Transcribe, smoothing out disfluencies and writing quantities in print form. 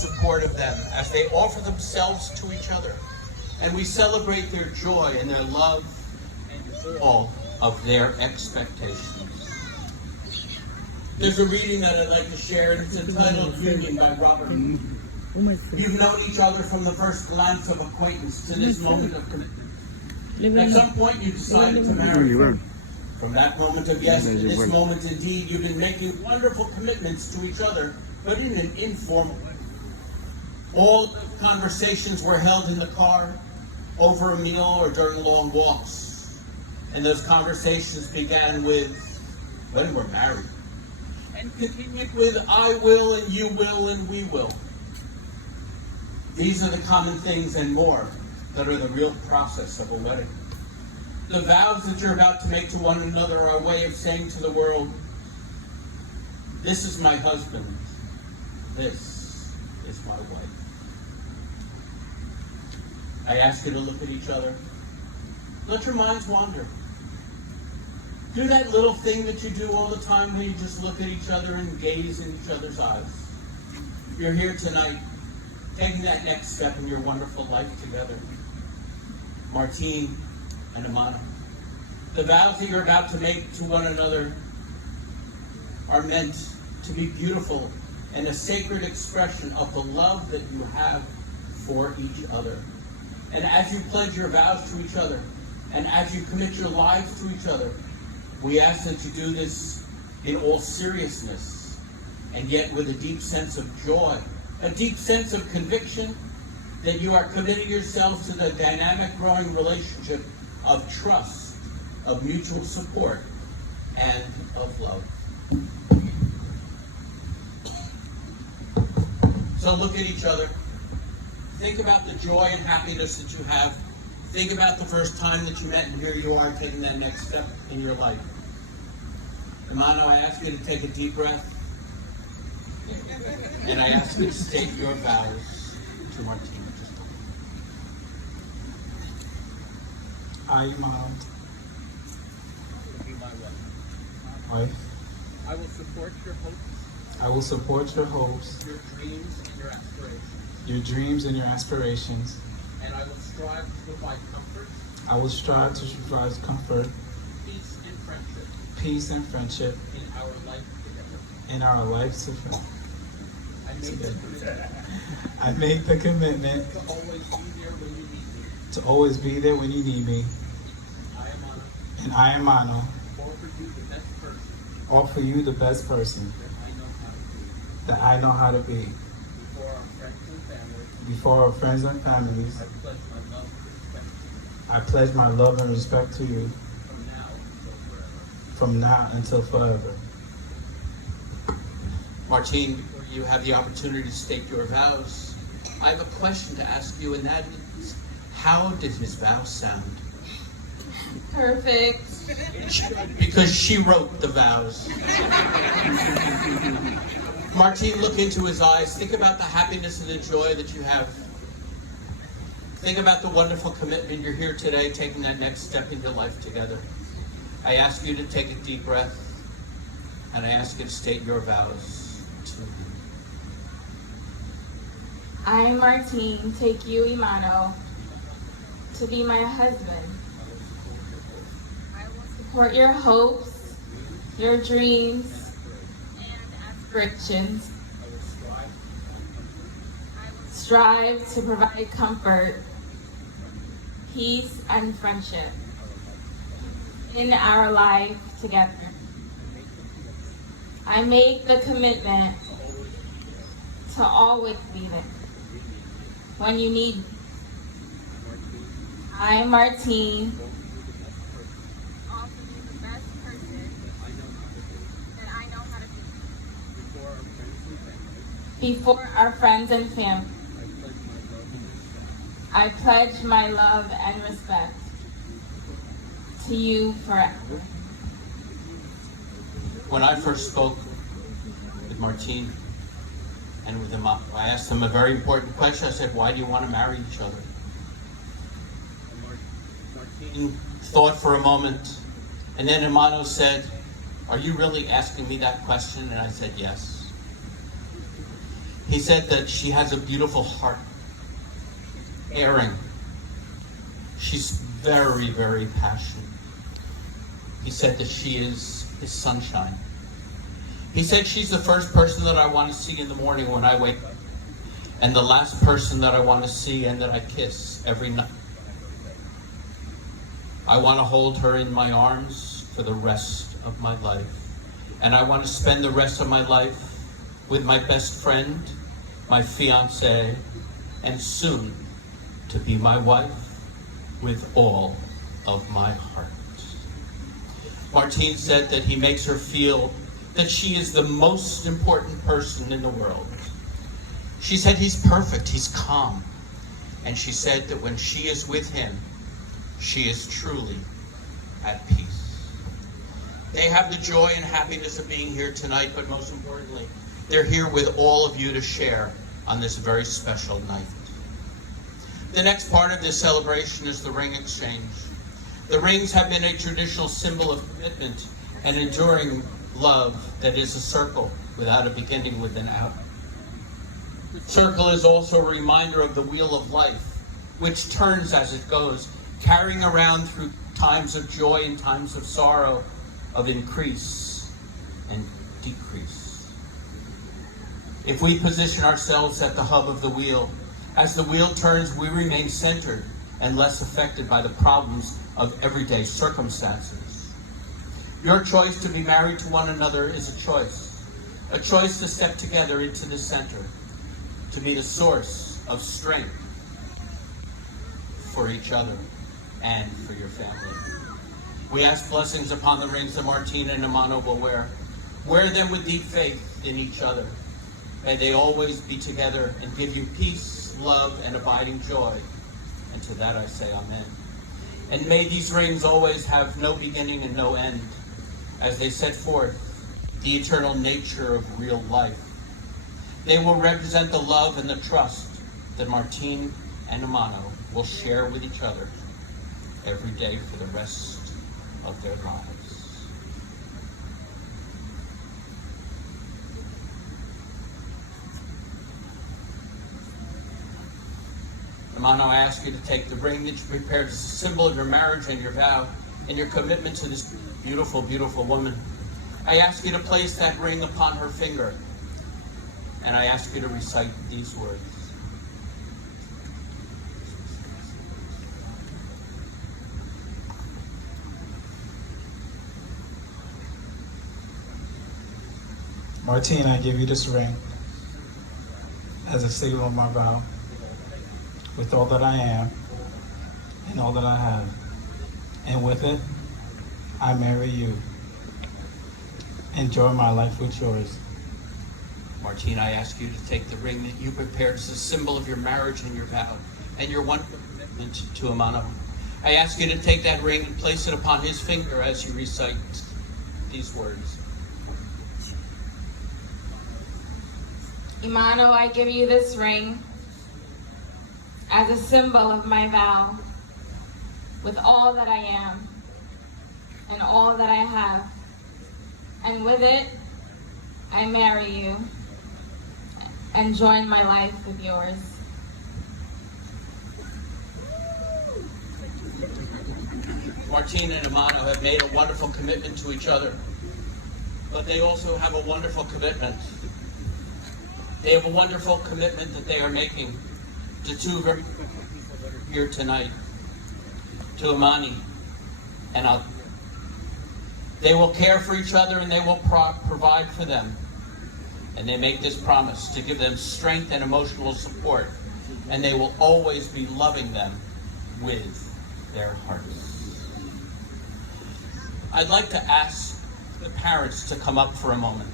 support of them as they offer themselves to each other. And we celebrate their joy and their love and all of their expectations. There's a reading that I'd like to share, and it's entitled Union by Robert. You've known each other from the first glance of acquaintance to this moment of commitment. At some point you decided to marry. From that moment of yes to this moment indeed, you've been making wonderful commitments to each other, but in an informal way. All conversations were held in the car, over a meal, or during long walks. And those conversations began with, when we're married. And continued with, I will, and you will, and we will. These are the common things and more that are the real process of a wedding. The vows that you're about to make to one another are a way of saying to the world, this is my husband, this is my wife. I ask you to look at each other. Let your minds wander. Do that little thing that you do all the time where you just look at each other and gaze in each other's eyes. You're here tonight, taking that next step in your wonderful life together. Martine and Amana, the vows that you're about to make to one another are meant to be beautiful and a sacred expression of the love that you have for each other. And as you pledge your vows to each other, and as you commit your lives to each other, we ask that you do this in all seriousness, and yet with a deep sense of joy, a deep sense of conviction that you are committing yourselves to the dynamic, growing relationship of trust, of mutual support, and of love. So look at each other. Think about the joy and happiness that you have. Think about the first time that you met, and here you are taking that next step in your life. Hermano, I ask you to take a deep breath, and I ask you to state your vows to Martina. I, Mom. Will be my Wife. I will support your hopes. I will support your hopes, Your dreams and your aspirations. your dreams, and your aspirations. And I will strive to provide comfort. I will strive to provide comfort, Peace and friendship. peace, and friendship In our life together. in our lives together. I make the commitment I make the commitment to always be there when you need me. to always be there when you need me. I am Anna. And I, Mano, Offer you the best person offer you the best person that I know how to be. that I know how to be. Before our friends and family, Before our friends and families, I pledge my love and respect to you I pledge my love and respect to you from now until forever. from now until forever. Martine, before you have the opportunity to state your vows, I have a question to ask you, and that is, how did his vows sound? Perfect. Because she wrote the vows. Martine, look into his eyes. Think about the happiness and the joy that you have. Think about the wonderful commitment you're here today, taking that next step in your life together. I ask you to take a deep breath, and I ask you to state your vows to me. I, Martine, take you, Imano, to be my husband. I will support your hopes, your dreams, and aspirations. I will strive to provide comfort, peace, and friendship in our life together. I make the commitment to always be there when you need me. I, Martine, offer you the best person that I know how to be. Before our friends and family, I pledge my love and respect to you forever. When I first spoke with Martine and with him, I asked him a very important question. I said, why do you want to marry each other? Martine thought for a moment, and then Hermano said, are you really asking me that question? And I said, yes. He said that she has a beautiful heart, caring. She's very, very passionate. He said that she is his sunshine. He said she's the first person that I want to see in the morning when I wake up, and the last person that I want to see and that I kiss every night. I want to hold her in my arms for the rest of my life. And I want to spend the rest of my life with my best friend, my fiancée, and soon to be my wife with all of my heart. Martine said that he makes her feel that she is the most important person in the world. She said he's perfect, he's calm. And she said that when she is with him, she is truly at peace. They have the joy and happiness of being here tonight, but most importantly, they're here with all of you to share on this very special night. The next part of this celebration is the ring exchange. The rings have been a traditional symbol of commitment and enduring love that is a circle without a beginning with an out. The circle is also a reminder of the wheel of life, which turns as it goes, carrying around through times of joy and times of sorrow, of increase and decrease. If we position ourselves at the hub of the wheel, as the wheel turns, we remain centered and less affected by the problems of everyday circumstances. Your choice to be married to one another is a choice to step together into the center, to be the source of strength for each other and for your family. We ask blessings upon the rings that Martine and Amano will wear. Wear them with deep faith in each other. May they always be together and give you peace, love, and abiding joy. And to that I say amen. And may these rings always have no beginning and no end, as they set forth the eternal nature of real life. They will represent the love and the trust that Martine and Amano will share with each other every day for the rest of their lives. Amano, I ask you to take the ring that you prepared as a symbol of your marriage and your vow and your commitment to this beautiful, beautiful woman. I ask you to place that ring upon her finger, and I ask you to recite these words. Martine, I give you this ring as a signal of my vow, with all that I am and all that I have. And with it, I marry you. Enjoy my life with yours. Martine, I ask you to take the ring that you prepared as a symbol of your marriage and your vow and your wonderful commitment to Amano. I ask you to take that ring and place it upon his finger as you recite these words. Imano, I give you this ring as a symbol of my vow, with all that I am and all that I have. And with it, I marry you and join my life with yours. Martine and Amano have made a wonderful commitment to each other, but they also have a wonderful commitment. They have a wonderful commitment that they are making to two very people that are here tonight, to Amani and Al. They will care for each other and they will provide for them. And they make this promise to give them strength and emotional support, and they will always be loving them with their hearts. I'd like to ask the parents to come up for a moment.